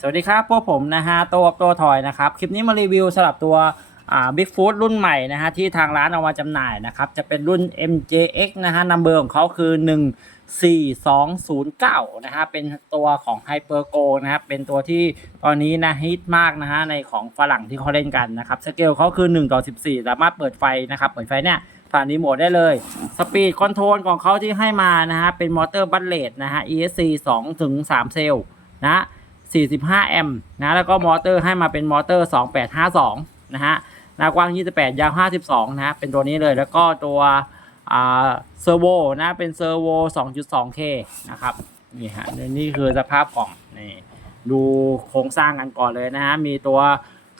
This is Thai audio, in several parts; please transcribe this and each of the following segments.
สวัสดีครับ พวกผมนะฮะโตัวตัวทอยนะครับ คลิปนี้มารีวิวสำหรับตัวอ่า Big Food รุ่นใหม่นะฮะที่ทางร้านเอามาจำหน่ายนะครับ จะเป็นรุ่น MJX นะฮะนัมเบอร์ของเขาคือ 14209 นะฮะเป็นตัวของ Hyper Go นะครับเป็นตัวที่ตอนนี้นะฮิตมากนะฮะในของฝรั่งที่เขาเล่นกันนะครับสเกลเขาคือ 1 ต่อ 14 สามารถเปิดไฟนะครับเปิดไฟเนี่ยผ่านรีโมทได้เลย สปีดคอนโทรลของเขาที่ให้มานะฮะเป็นมอเตอร์บัตเลตนะฮะ ESC 2ถึง3เซลล์นะ 45 แอมป์นะแล้วก็มอเตอร์ให้มาเป็นมอเตอร์ 2852 นะฮะหน้ากว้าง 28 ยาว 52 นะฮะเป็นตัวนี้เลยแล้วก็ตัวเซอร์โวนะเป็นเซอร์โว 2.2K นะครับนี่ฮะนี่คือสภาพกล่องนี่ดูโครงสร้างกันก่อนเลยนะฮะมีตัว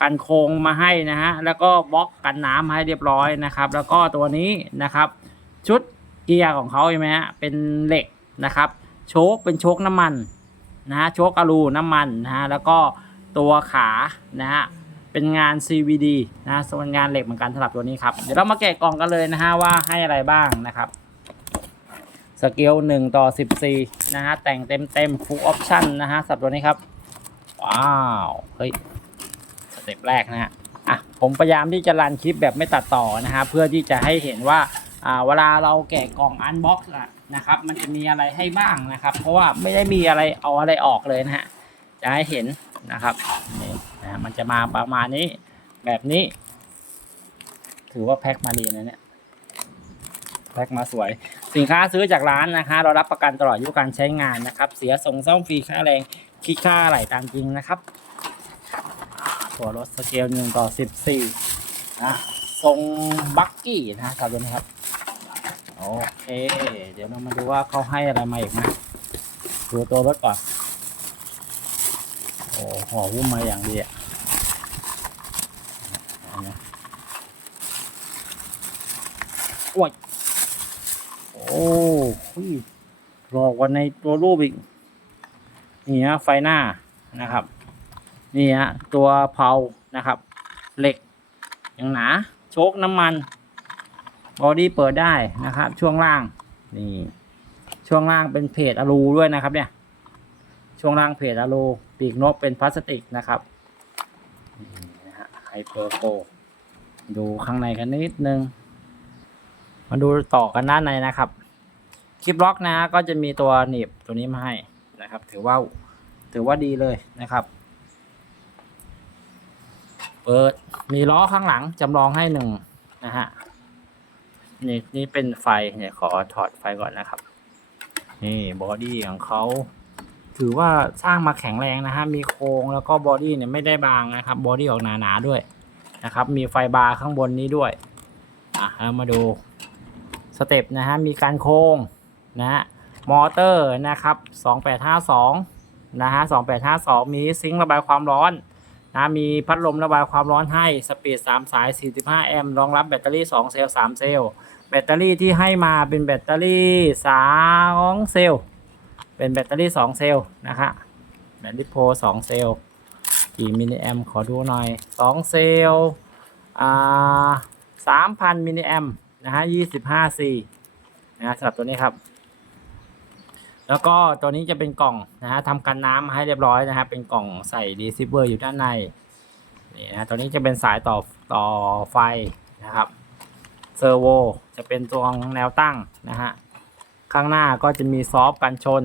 กันโครงมาให้นะฮะแล้วก็บล็อกกันน้ำให้เรียบร้อยนะครับ แล้วก็ตัวนี้นะครับ ชุดเกียร์ของเขาใช่ไหมฮะเป็นเหล็กนะครับ โชคเป็นโชคน้ำมัน นะฮะโชคอลูน้ำมันนะฮะแล้วก็ตัวขานะฮะเป็นงาน CVD นะส่วนงานเหล็กเหมือนกันสำหรับตัวนี้ครับ เดี๋ยวเรามาแกะกล่องกันเลยนะฮะว่าให้อะไรบ้างนะครับสเกล1ต่อ14นะฮะแต่งเต็มเต็ม full option นะฮะสำหรับตัวนี้ครับ ว้าว เฮ้ยสเต็ปแรกนะฮะอะผมพยายามที่จะรันคลิปแบบไม่ตัดต่อนะฮะเพื่อที่จะให้เห็นว่า อ่าเวลาเราแกะกล่องอันบ็อกซ์นะครับ มันจะมีอะไรให้บ้างนะครับ เพราะว่าไม่ได้มีอะไรเอาอะไรออกเลยนะฮะจะให้เห็นนะครับนี่นะมันจะมาประมาณนี้แบบนี้ ถือว่าแพ็คมาดีนะเนี่ยแพ็คมาสวย สินค้าซื้อจากร้านนะคะ เรารับประกันตลอดอายุการใช้งานนะครับ เสียส่งซ่อมฟรีค่าแรงคิดค่าอะไหลตามจริงนะครับตัวรถสเกลหนึ่งต่อสิบสี่นะทรงบักกี้นะ ครับตัวนี้ครับ โอเค เดี๋ยวเรามาดูว่าเขาให้อะไรมาอีกนะดูตัวรถก่อน โอ้ห่อหุ้มมาอย่างดีอะโอ้ยโอ้หุ้ยรอกกว่าในตัวรูปอีก นี่ฮะไฟหน้านะครับ นี่ฮะตัวเพานะครับ เหล็กอย่างหนา โชคน้ำมัน บอดี้เปิดได้นะครับ ช่วงล่างนี่ช่วงล่างเป็นเพจอะลูด้วยนะครับ เนี่ย ช่วงล่างเพจอะลูปีกนกเป็นพลาสติกนะครับนี่นะฮะไฮเปอร์โกดูข้างในกันนิดนึง มาดูต่อกันด้านในนะครับคลิปล็อกนะก็จะมีตัวหนีบตัวนี้มาให้นะครับ ถือว่าถือว่าดีเลยนะครับ เปิดมีล้อข้างหลังจำลองให้หนึ่งนะฮะ นี่นี่เป็นไฟเนี่ยขอถอดไฟก่อนนะครับ นี่บอดี้ของเขาถือว่าสร้างมาแข็งแรงนะฮะมีโครงแล้วก็บอดี้เนี่ยไม่ได้บางนะครับบอดี้ออกหนาๆด้วยนะครับ มีไฟบาร์ข้างบนนี้ด้วยอะเรามาดูสเต็ปนะฮะมีการโค้งนะฮะมอเตอร์นะครับ 2852นะฮะ2852 มีซิงค์ระบายความร้อนนะมีพัดลมระบายความร้อนให้ สปีด 3 สาย 45 แอมป์รองรับแบตเตอรี่ 2 เซลล์ 3 เซลล์ แบตเตอรี่ที่ให้มาเป็นแบตเตอรี่2เซลล์เป็นแบตเตอรี่2เซลล์นะฮะแบตลิโพ2เซลล์กี่มิลลิแอมขอดูหน่อย2เซลล์อ่า3,000มิลลิแอมนะฮะ25 C นะฮะสำหรับตัวนี้ครับ แล้วก็ตัวนี้จะเป็นกล่องนะฮะทำกันน้ำมาให้เรียบร้อยนะฮะเป็นกล่องใส่รีเซิเวอร์อยู่ด้านในนี่นะตัวนี้จะเป็นสายต่อต่อไฟนะครับ เซอร์โวจะเป็นตัวแนวตั้งนะฮะ ข้างหน้าก็จะมีซอฟต์กันชน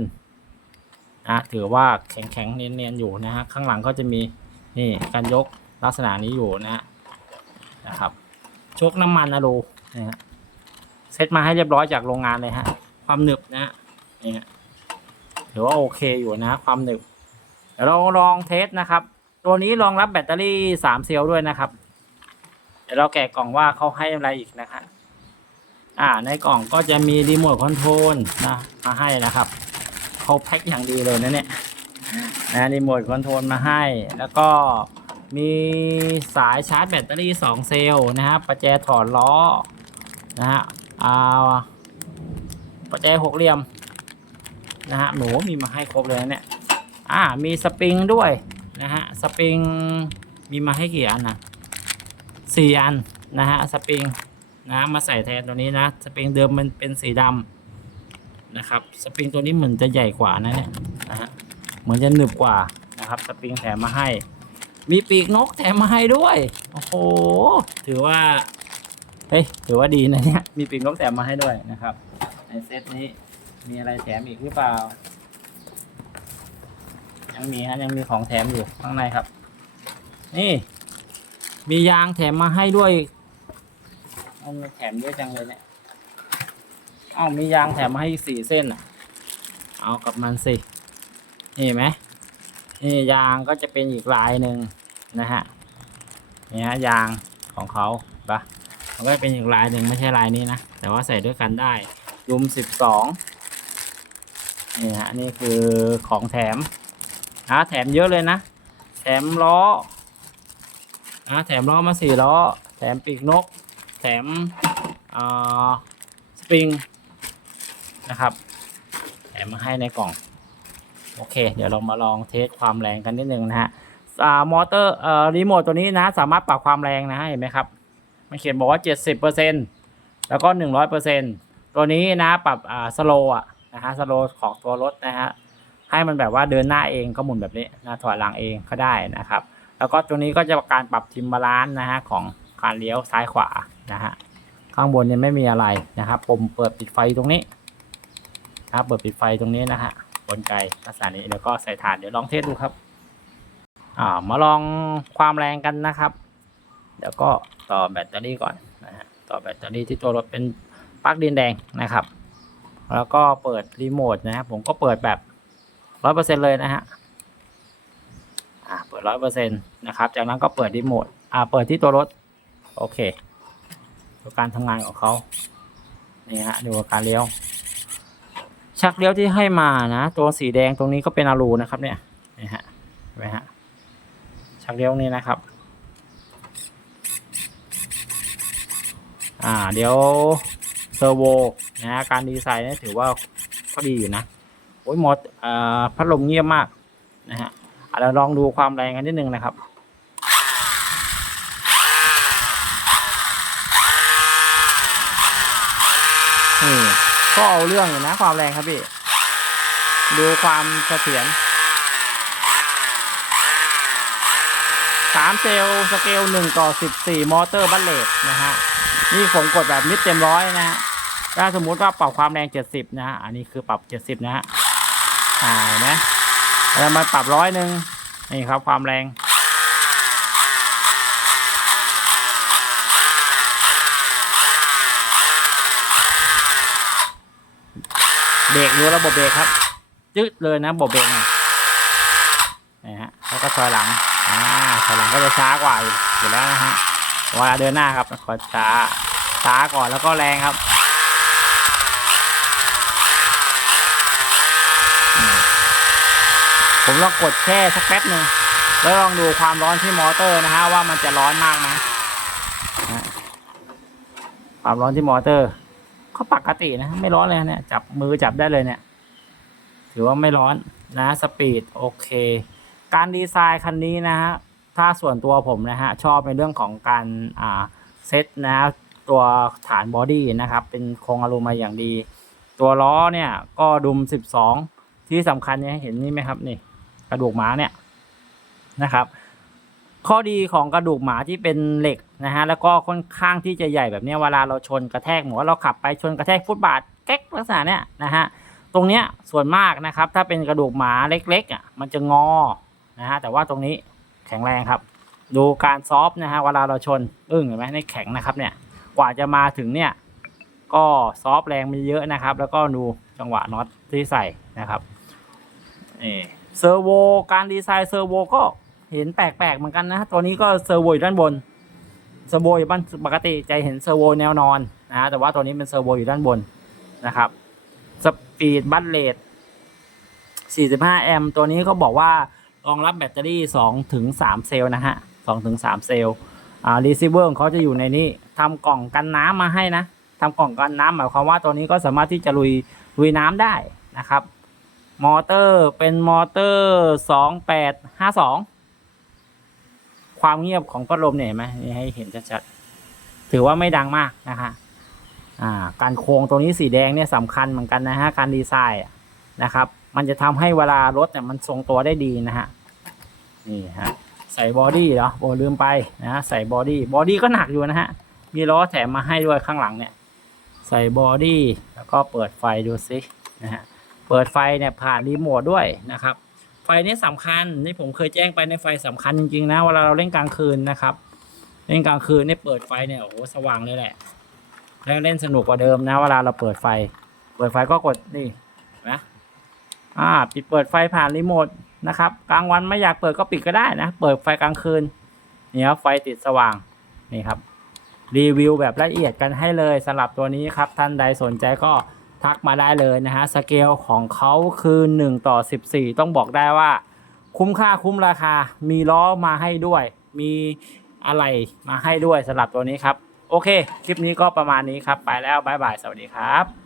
นะถือว่าแข็งแข็งๆเนียนๆอยู่นะฮะ ข้างหลังก็จะมีนี่การยกลักษณะนี้อยู่นะฮะนะครับโชคน้ำมันอะลูนะฮะเซตมาให้เรียบร้อยจากโรงงานเลยฮะ ความหนึบนะฮะนี่ฮะถือว่าโอเคอยู่นะ ความหนึบเดี๋ยวเราลองเทสนะครับ ตัวนี้รองรับแบตเตอรี่สามเซลล์ด้วยนะครับ เดี๋ยวเราแกะกล่องว่าเขาให้อะไรอีกนะครับอ่า ในกล่องก็จะมีรีโมทคอนโทรลนะมาให้นะครับเขาแพ็คอย่างดีเลยนะเนี่ยนะรีโมทคอนโทรลมาให้ แล้วก็มีสายชาร์จแบตเตอรี่สองเซลล์นะฮะประแจถอดล้อนะฮะอ่าประแจหกเหลี่ยมนะฮะหนูมีมาให้ครบเลยนะเนี่ยอ่ามีสปริงด้วยนะฮะสปริงมีมาให้กี่อันนะ สี่อันนะฮะสปริงนะมาใส่แทนตัวนี้นะสปริงเดิมมันเป็นสีดำนะครับสปริงตัวนี้เหมือนจะใหญ่กว่านะเนี่ยนะฮะเหมือนจะหนึบกว่านะนะครับสปริงแถมมาให้ มีปีกนกแถมมาให้ด้วยโอ้โหถือว่าเฮ้ยถือว่าดีนะเนี่ยมีปีกนกแถมมาให้ด้วยนะครับในเซตนี้มีอะไรแถมอีกหรือเปล่า ยังมีฮะยังมีของแถมอยู่ข้างในครับ นี่ มียางแถมมาให้ด้วยเอามาแถมเยอะจังเลยเนี่ยเอ้ามียางแถมมาให้อีกสี่เส้นอะ เอากับมันสินี่เห็นไหมนี่ยางก็จะเป็นอีกลายหนึ่งนะฮะนี่ฮะยางของเขาปะมันก็จะเป็นอีกลายหนึ่งไม่ใช่ลายนี้นะ แต่ว่าใส่ด้วยกันได้ยุมสิบสองนี่ฮะนี่คือของแถมนะแถมเยอะเลยนะ แถมล้อ นะแถมล้อมาสี่ล้อ แถมปีกนก แถมอ่าสปริงนะครับ แถมมาให้ในกล่อง โอเค เดี๋ยวเรามาลองเทสความแรงกันนิดนึงนะฮะอ่ามอเตอร์เอ่อรีโมทตัวนี้นะ สามารถปรับความแรงนะฮะเห็นไหมครับมันเขียนบอกว่า 70%แล้วก็ 100%ตัวนี้นะปรับอ่าสโลอะนะฮะสโลของตัวรถนะฮะให้มันแบบว่าเดินหน้าเองก็หมุนแบบนี้นะถอยหลังเองก็ได้นะครับ แล้วก็ตัวนี้ก็จะการปรับทิมบาลานซ์นะฮะของการเลี้ยวซ้ายขวานะฮะข้างบนเนี่ยไม่มีอะไรนะครับปุ่มเปิดปิดไฟตรงนี้นะครับเปิดปิดไฟตรงนี้นะฮะกลไกลักษณะนี้แล้วก็ใส่ถานเดี๋ยวลองเทสดูครับอ่ามาลองความแรงกันนะครับ เดี๋ยวก็ต่อแบตเตอรี่ก่อนนะฮะต่อแบตเตอรี่ที่ตัวรถเป็นปลั๊กดินแดงนะครับ แล้วก็เปิดรีโมทนะครับผมก็เปิดแบบร้อยเปอร์เซ็นเลยนะฮะ อ่าเปิดร้อยเปอร์เซ็นต์นะครับ จากนั้นก็เปิดรีโมทอ่าเปิดที่ตัวรถ โอเคดูการทำงานของเขานี่ฮะดูการเลี้ยว ชักเลี้ยวที่ให้มานะ ตัวสีแดงตรงนี้ก็เป็นอะลูนะครับเนี่ยนี่ฮะเห็นไหมฮะชักเลี้ยวนี้นะครับ อ่าเดี๋ยวเซอร์โวนะฮะการดีไซน์นี่ถือว่าก็ดีอยู่นะโอ้ยหมดอ่าพัดลมเงียบมากนะฮะ เราลองดูความแรงกันนิดนึงนะครับนี่ก็เอาเรื่องอยู่นะความแรงครับพี่ ดูความเสถียรสามเซลสเกลหนึ่งต่อสิบสี่มอเตอร์บัลเลตนะฮะ นี่ผมกดแบบมิดเต็มร้อยนะฮะถ้าสมมุติว่าปรับความแรงเจ็ดสิบนะฮะ อันนี้คือปรับเจ็ดสิบนะฮะอ่าเห็นไหม แล้วมาปรับร้อยหนึ่งนี่ครับความแรงเบรกดูระบบเบรกครับจึ๊ดเลยนะระบบเบรกนี่ฮะแล้วก็ถอยหลังอ่าถอยหลังก็จะช้ากว่าอยู่อยู่แล้วนะฮะเวลาเดินหน้าครับขอช้าช้าก่อนแล้วก็แรงครับอืม ผมลองกดแช่สักแป๊บหนึ่งแล้วลองดูความร้อนที่มอเตอร์นะฮะว่ามันจะร้อนมากไหมนะความร้อนที่มอเตอร์ก็ปกตินะไม่ร้อนเลยเนี่ยจับมือจับได้เลยเนี่ย ถือว่าไม่ร้อนนะสปีดโอเค การดีไซน์คันนี้นะฮะถ้าส่วนตัวผมนะฮะชอบในเรื่องของการอ่าเซตนะตัวฐานบอดี้นะครับ เป็นโครงอลูมาอย่างดี ตัวล้อเนี่ยก็ดุม 12 ที่สำคัญเนี่ยเห็นนี่ไหมครับนี่ กระดูกหมาเนี่ยนะครับ ข้อดีของกระดูกหมาที่เป็นเหล็กนะฮะแล้วก็ค่อนข้างที่จะใหญ่แบบนี้เวลาเราชนกระแทกหมูเราขับไปชนกระแทกฟุตบาทแก๊กลักษณะเนี้ยนะฮะตรงเนี้ยส่วนมากนะครับ ถ้าเป็นกระดูกหมาเล็กๆอะมันจะงอนะฮะแต่ว่าตรงนี้แข็งแรงครับ ดูการซอฟนะฮะเวลาเราชนอึ้งเห็นไหมในแข็งนะครับเนี่ยกว่าจะมาถึงเนี่ยก็ซอฟแรงมีเยอะนะครับ แล้วก็ดูจังหวะน็อตที่ใส่นะครับ นี่เซอร์โวการดีไซน์เซอร์โวก็เห็นแปลกๆเหมือนกันนะตัวนี้ก็เซอร์โวอยู่ด้านบนเซอร์โวอยู่บ้านปกติจะเห็นเซอร์โวแนวนอนนะฮะแต่ว่าตัวนี้เป็นเซอร์โวอยู่ด้านบนนะครับสปีดบัตเลท45 แอมป์ตัวนี้เขาบอกว่ารองรับแบตเตอรี่ 2 ถึง 3 เซลล์นะฮะ2ถึง 3 เซลล์อ่ารีเซิเวอร์ของเขาจะอยู่ในนี้ทำกล่องกันน้ำมาให้นะทำกล่องกันน้ำหมายความว่าตัวนี้ก็สามารถที่จะลุยลุยน้ำได้นะครับ มอเตอร์เป็นมอเตอร์2852ความเงียบของพัดลมเนี่ยเห็นไหมนี่ให้เห็นชัดๆถือว่าไม่ดังมากนะคะอ่าการโค้งตรงนี้สีแดงเนี่ยสำคัญเหมือนกันนะฮะการดีไซน์นะครับ มันจะทำให้เวลารถเนี่ยมันทรงตัวได้ดีนะฮะนี่ฮะใส่บอดี้เหรอโอ้ลืมไปนะฮะใส่บอดี้บอดี้ก็หนักอยู่นะฮะมีล้อแถมมาให้ด้วยข้างหลังเนี่ย ใส่บอดี้แล้วก็เปิดไฟดูซินะฮะ เปิดไฟเนี่ยผ่านรีโมทด้วยนะครับ ไฟนี้สำคัญนี่ผมเคยแจ้งไปในไฟสำคัญจริงๆนะเวลาเราเล่นกลางคืนนะครับ เล่นกลางคืนนี่เปิดไฟเนี่ยโอ้โหสว่างเลยแหละแล้วเล่นสนุกกว่าเดิมนะเวลาเราเปิดไฟ เปิดไฟก็กดนี่นะอ่าปิดเปิดไฟผ่านรีโมทนะครับกลางวันไม่อยากเปิดก็ปิดก็ได้นะ เปิดไฟกลางคืนเนี่ยครับไฟติดสว่างนี่ครับรีวิวแบบละเอียดกันให้เลยสำหรับตัวนี้ครับท่านใดสนใจก็ ทักมาได้เลยนะฮะสเกลของเขาคือ 1 ต่อ 14 ต้องบอกได้ว่า คุ้มค่าคุ้มราคา มีล้อมาให้ด้วย มีอะไรมาให้ด้วยสำหรับตัวนี้ครับ โอเค คลิปนี้ก็ประมาณนี้ครับ ไปแล้วบายบาย สวัสดีครับ